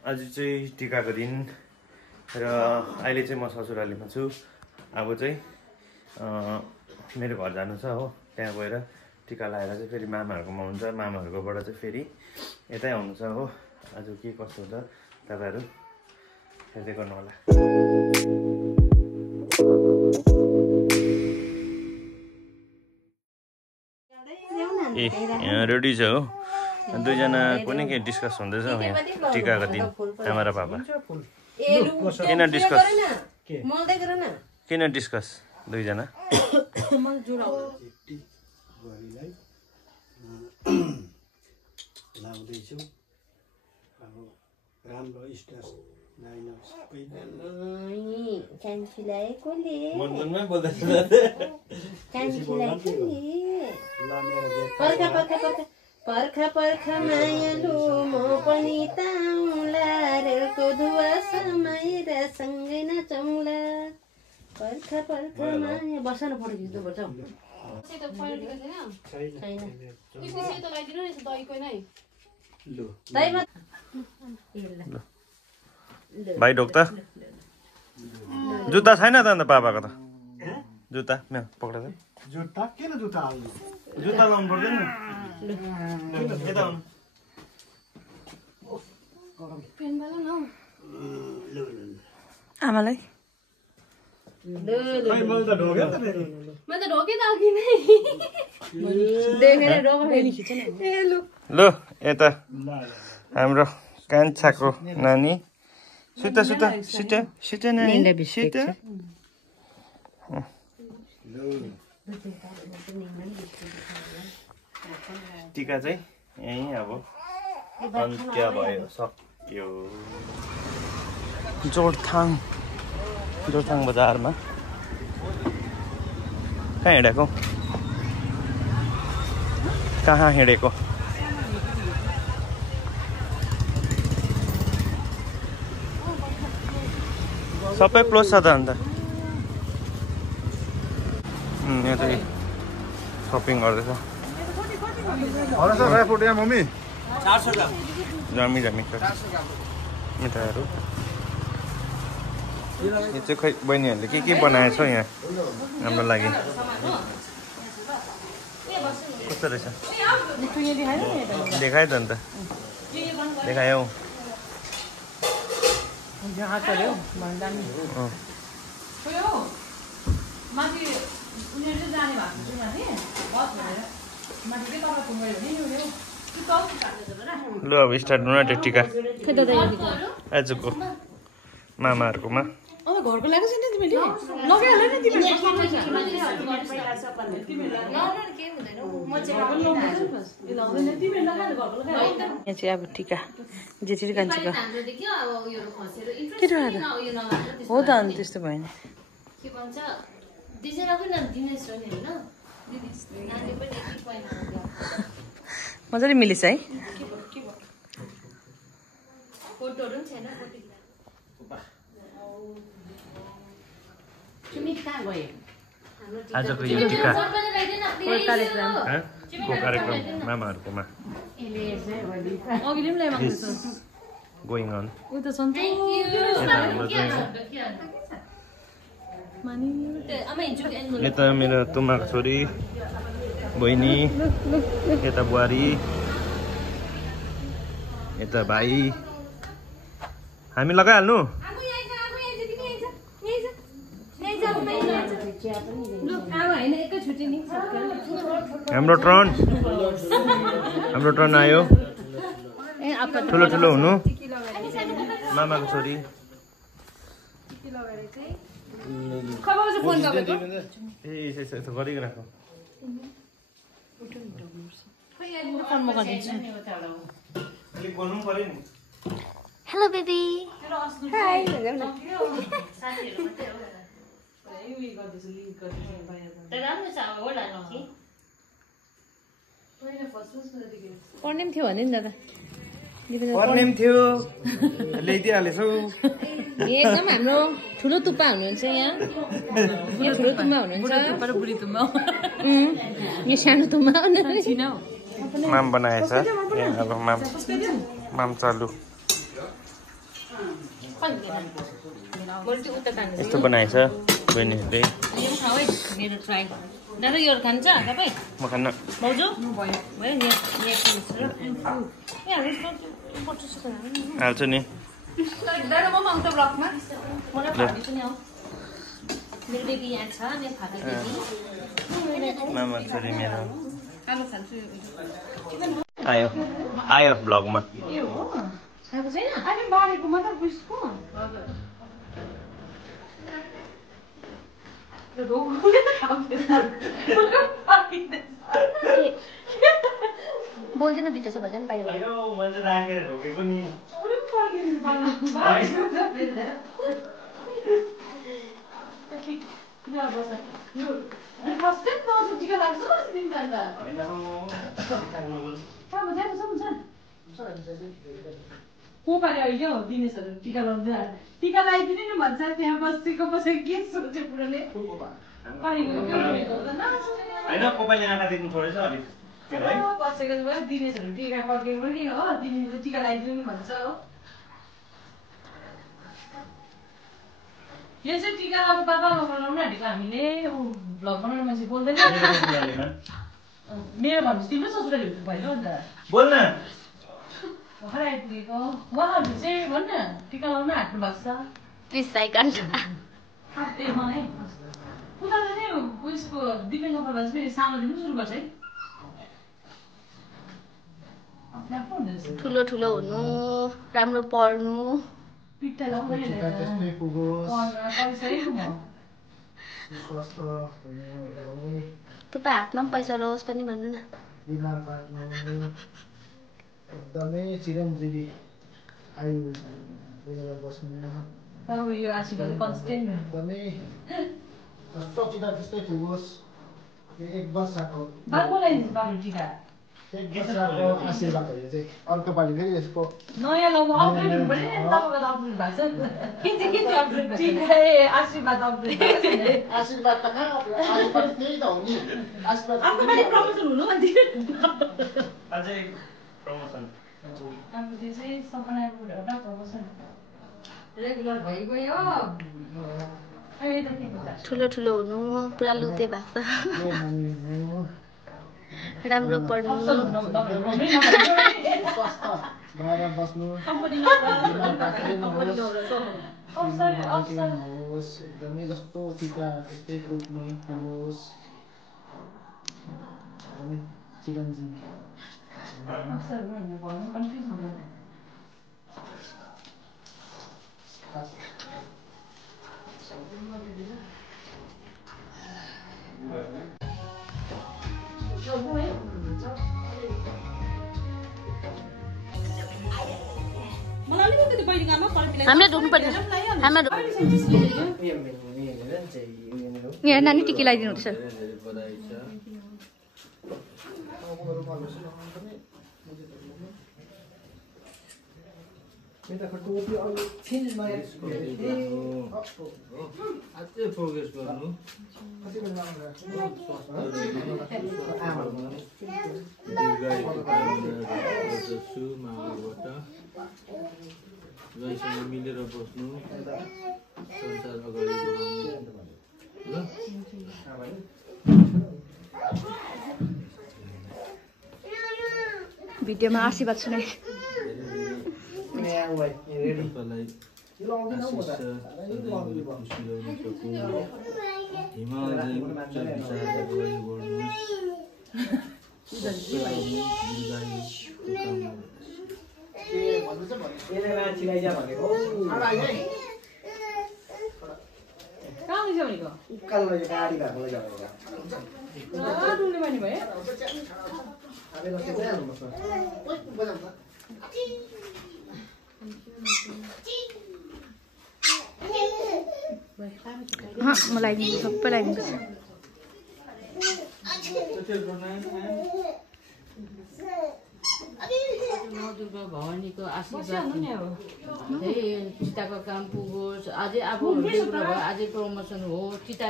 आज चाहिँ टिकाको दिन र अहिले चाहिँ म ससुरालीमा छु। अब चाहिँ मेरो घर जानु छ हो, त्यहाँ गएर टिका लगाएर चाहिँ फेरि मामाहरूकोमा हुन्छ, मामाहरूकोबाट चाहिँ फेरि यतै आउनु छ हो। आज के कस्तो हुन्छ तपाईँहरू हेर्दै गर्नु होला। ए यहाँ रेडी छ हो, दुईजना कुनै के डिस्कस हुँदैछ यहाँ टिकाको दिन आमा र पापा। किन डिस्कस दुईजना? लाउँदैछु अब राम्रो स्टेज लाइनोस् मनमनमै बोल्दैछ पर्खा पर्खा मायालु म पनि ताउला रेलको धुवा समय र सँगै नचौला। पर्खा पर्खा माया बस्न फोटो खिच्नु पर्छ। भाइ ढोक त जुत्ता छैन त अन्त पापाको त जुत्ता म्या पक्रा त जुत्ता किन जुत्ता हाल्नु? जुत्ता लाउनु पर्दैन यता आउनु। आमालाई मैले त ढोके त फेरि ल यता हाम्रो कान्छाको नानी सुत सुत सुत सुत नानी सुत। टिका चाहिँ यहीँ अब अन्त्य भयो, सक्यो। जोरथाङ बजारमा कहाँ हिँडेको? कहाँ हिँडेको? सबै क्लोज छ त अन्त। यहाँ चाहिँ सपिङ गर्दैछ। मम्मी जामी मिठाईहरू। यो चाहिँ खै बहिनीहरूले के बनाएछ यहाँ हाम्रो लागि? कस्तो रहेछ देखायो त अन्त, देखायौ। ल अब स्टार्ट हुन आँट्यो टिका आजको मामाहरूकोमा। घरको लागेको छैन तिमीले लगाइहाल न यहाँ चाहिँ अब टिका जेठी कान्छीको के हो त अनि त्यस्तो भएन। मजाले मिलेछ है। आजको यो टिकाको कार्यक्रम मामाहरूकोमा गोइङ अन। यता मेरो तुम्माको छोरी बहिनी, यता बुहारी, यता भाइ। हामी लगाइहाल्नु हाम्रो टर्न आयो। ठुलो ठुलो हुनु मामाको छोरी। गरिकन राख। Hello baby. हाय। पढ्ने थियो भने नि दादा पढ्ने थियो ल्याइदिइहालेछौ। एकदम हाम्रो ठुलो तुप्पा हुनुहुन्छ यहाँ ठुलो तुम्बा हुनुहुन्छ र बुढी तुम्बा यो सानो तुम्बा माम बनाएछ। अब माम चालु यस्तो बनाएछ बहिनीहरूले। यो खाऊ है मेरो ट्राई दादा यो खान्छ तपाईँ म खान्न। भाउजू भयो हाल्छु नि। दादा म आउँछ ब्लगमा मलाई फाटिदिन्छु नि मेरो बेबी यहाँ छ मेरो फाटी बेबी मामा छोरी मेरो आलु खान्छु आयो आयो ब्लगमा। यो हो आएको छैन अहिले बारेको मात्र बुझ्को बोल्दैन बिच भजन बाहिर को पारे अहिले हो दिनेशहरू टिका लाउँदै टिका लगाइदिने नि भन्छ त्यहाँ बसेको के सोच्यो पुराले बसेको दिनेशहरू टिका पड्केको नि हो दिनेशले टिका लगाइदिनु नि भन्छ हो यो चाहिँ टिका लगाएको बाबामा बनाउनु आँटेको हामीले भ्लग बनाउने मान्छे बोल्दैन मेरो भन्नुहोस् तिम्रो ससुराली हुनु भयो अन्त बोल्न भर्खर आइपुगेको उहाँहरू चाहिँ भन्न टिका लाउनु आँट्नु भएको छ प्लिज साइकन्ड त्यही मलाई उता नै उयसको दिपेन कपाल फेरि सानो दिनु सुरु गर्छ है ठुलो ठुलो हुनु राम्रो पढ्नु पिट्टा लाउँदै तपाईँ हातमा पनि पैसा रहोस् पनि भन्नु न एकदमै चिरञ्जीवी आयु बस्नु यो आशीर्वाद कन्स्टेन्ट एकदमै जस्तो चिता त्यस्तै पुगोस् एक वर्षको बाबुलाई बाबु टिका एक वर्षको आशीर्वाद हो यो चाहिँ अर्को पालि फेरि यसको नयाँ लाउनु अपग्रेड हुनु पर्यो नि तपाईँको त अपग्रेड भएको छ के अपग्रेड टिका आशीर्वाद अपग्रेड आशीर्वाद त कहाँ आशीर्वाद त्यही त हो नि आशीर्वाद आफ्नो पालि प्रमोसन हुनु भन्थ्यो अझै प्रमोसन हाम्रो त्यो चाहिँ सपनाको एउटा प्रमोसन रेगुलर भइगयो अहिले त के हुन्छ ठुलो ठुलो हुनु पुरा लुते भएको छ राम्रो पढ्नु भएर बस्नु होस् एकदमै जस्तो टिका त्यस्तै रोप्नु होस् चिरञ्जीवी हामीले ढुक्नु पर्छ हाम्रो यहाँ नानी टिकी लगाइदिनु हुँदैछ अझै फोकस गर्नु मामाबाट ज्वाइँसँग मिलेर बस्नु संसार अगाडि बढाउनु ल भिडियोमा आशीर्वाद सुनाइ तपाईँलाई आशिष छ सधैँ खुसी रहन सकौँ हिमालय उच्च विचार अगाडि बढ्नुहोस् कहाँ लैजा भनेको डुल्ने बानी भयो म लगाइदिन्छु सबै लगाइदिन्छु दुर्गा भवानीको आशीर्वाद चिताको काम पुगोस् अझै अब डेभलप भयो अझै प्रमोसन हो चिता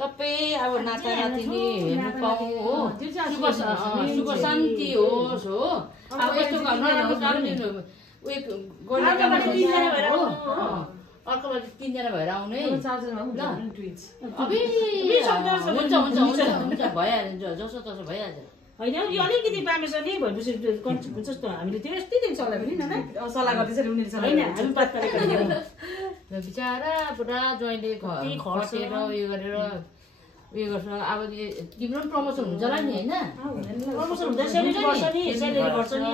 सबै अब नाता नातिनी हेर्नु पाऊँ हो सुख शान्ति होस् हो अब यस्तो नराम्रो काम अर्कोबाट 3 जना भएर आउने हुन्छ भइहाल्छ जसो तसो भइहाल्छ होइन यो अलिकति बामेश्वर नै भएपछि हुन्छ जस्तो हामीले त्यो यस्तै दिन सल्लाह पनि न सल्लाह गर्दैछ उनीहरू सल्लाह हामी बात गरेको बिचारा पुरा ज्वाइँले खसेर उयो गरेर उयो गर्छ अब तिम्रो पनि प्रमोसन हुन्छ होला नि होइन प्रमोसन हुँदा सेलेरी गर्छ नि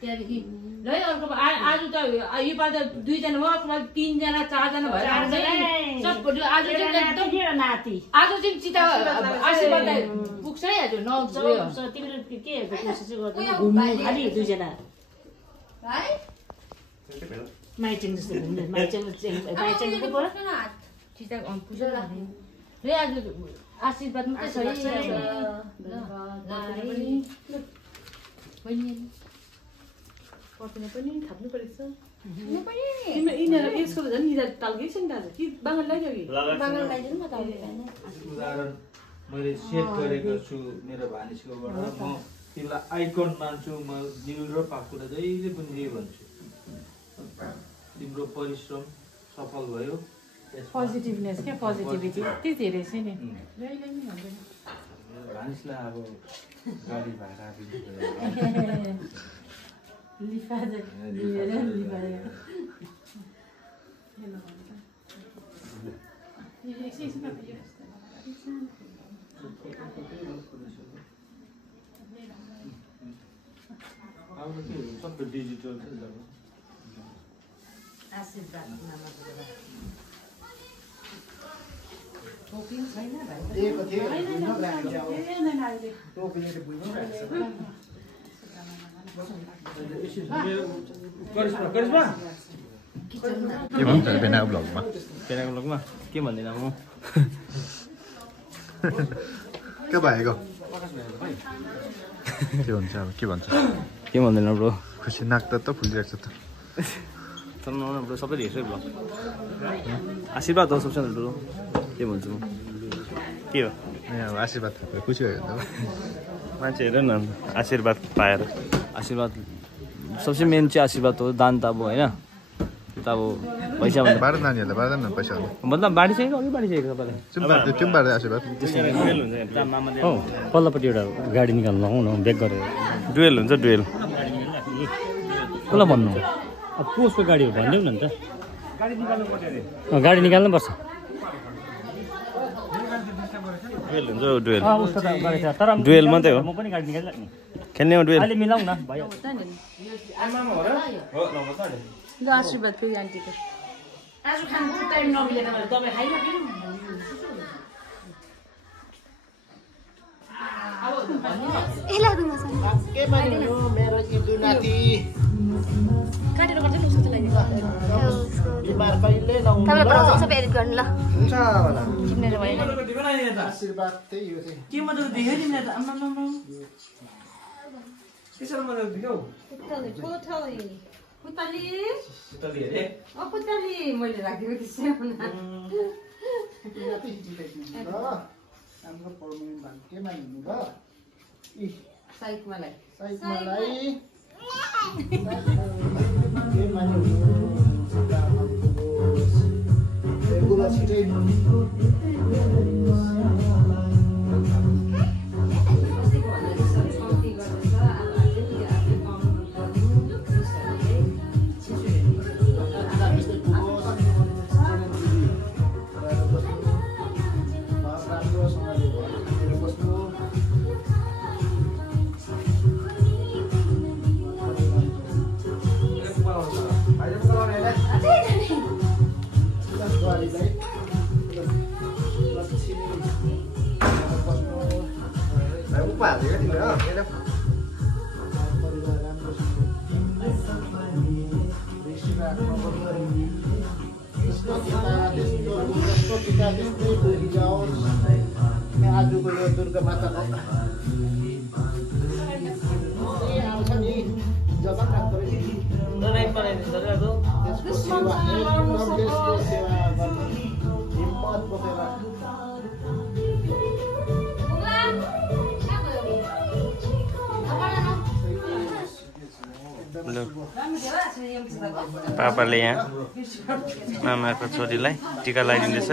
त्यहाँदेखि ल अर्को आज त योपालि त 2 जना भयो अर्कोपालि 3 जना 4 जना भएर आउँछ आज नाति आज चाहिँ चिता आशीर्वाद पुग्छ है आज तिमीले के कोसिस गर्दै घुम्नु खालि 2 जना माइटिङ जस्तो घुम्दै माइटिङ पर्यो चिता पूजा राख्ने ल आज आशीर्वाद मात्रै छ पर्ने पनि थाप्नु परेछ यिनीहरू यसको झन् यिनीहरू तालकै छ नि दाजु कि बाङ्गल लाग्यो कि उदाहरण मैले सेट गरेको छु मेरो भानिजकोबाट म तिमीलाई आइकन मान्छु म जिउ र पाखुरा जहिले पनि यही भन्छु तिम्रो परिश्रम सफल भयो पोजिटिभनेस क्या पोजिटिभिटी यति धेरै छ नि भानिजलाई अब गाडी भाडा अब के सबै डिजिटल छ आशीर्वाद के भन्छ बेनाको ब्लगमा के भन्दैन म के भएको के हुन्छ अब के भन्छ के भन्दैन ब्रो खुसी नाक त फुलिरहेको छ त चल्नु ब्रो सबै हेर्छु ब्लग आशीर्वाद हो सबसे ठुलो के भन्छु म के हो अब आशीर्वाद खुसी भयो नि त मान्छे हेर न आशीर्वाद पाएर आशीर्वाद सबसे मेन चाहिँ आशीर्वाद हो दान त अब होइन त्यो त अब पैसा भन्दा बाह्र नानीहरूलाई बाह्र न पैसा मतलब बाँडिसकेको अघि बाँडिसकेको तपाईँलाई त्यो पनि बाह्र आशीर्वाद हो पल्लोपट्टि एउटा गाडी निकाल्नु लगाउँ न ब्याक गरेर डुएल हुन्छ डुएल कसलाई भन्नु अब कसको गाडी हो भनिदेऊ न त गाडी निकाल्नुपर्छ डुएल हुन्छ डुएल उसको त गरेको छ तर डुएल मात्रै हो म पनि गाडी निकाल्छ नि खेल्ने हो डुएल अहिले मिलाउँ न भयो ल आशीर्वाद फेरि आन्टीको आज खानु टाइम नमिलेन भने दबाई खाइन फेरि के मान्नु मेरो इदु नाति काटेर गर्छ नि उसको लागि बिमार कहिले लाउनु तपाईले बनाउँछ सबै एडिट गर्नु ल हुन्छ होला किनेर भएन आशीर्वाद त्यही हो चाहिँ के म त देख्यो नि मेरो आम्मा त्यसरी मलाई दियो पुतली उतले हेरे पुतली मैले राखेको त्यसै नाति हाम्रो पर्मनेन्ट भान के मान्नु ल साइकमालाई साइकमालाई के मान्नु रेगुलर छिटै आजको यो दुर्गा माताको आउँछ नि जब हिम्मत बोकेर लु पापाले यहाँ मामाको छोरीलाई टिका लगाइदिँदैछ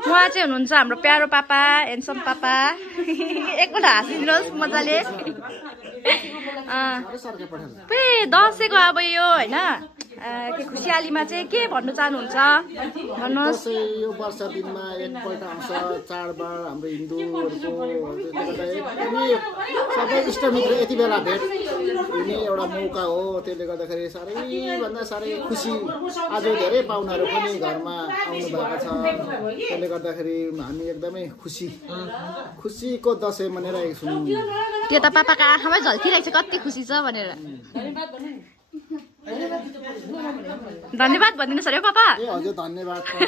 उहाँ चाहिँ हुनुहुन्छ हाम्रो प्यारो पापा एन्सम पापा एकपल्ट हाँसिदिनुहोस् मजाले दसैँको अब यो होइन के खुसियालीमा चाहिँ के भन्नु चाहनुहुन्छ भन्नुहोस् यो वर्ष दिनमा एकपल्ट आउँछ चाडबाड हाम्रो हिन्दूहरूको एकदमै सबै इष्टमित्र यति बेला भेट हुने एउटा मौका हो त्यसले गर्दाखेरि साह्रैभन्दा साह्रै खुसी आज धेरै पाहुनाहरू पनि घरमा आउनु भएको छ त्यसले गर्दाखेरि हामी एकदमै खुसीको दसैँ मनाइरहेको छौँ त्यो त पापाको आँखामै झल्किरहेको छ कति खुसी छ भनेर धन्यवाद भनिदिनुहोस् अरे पापा ए हजुर धन्यवाद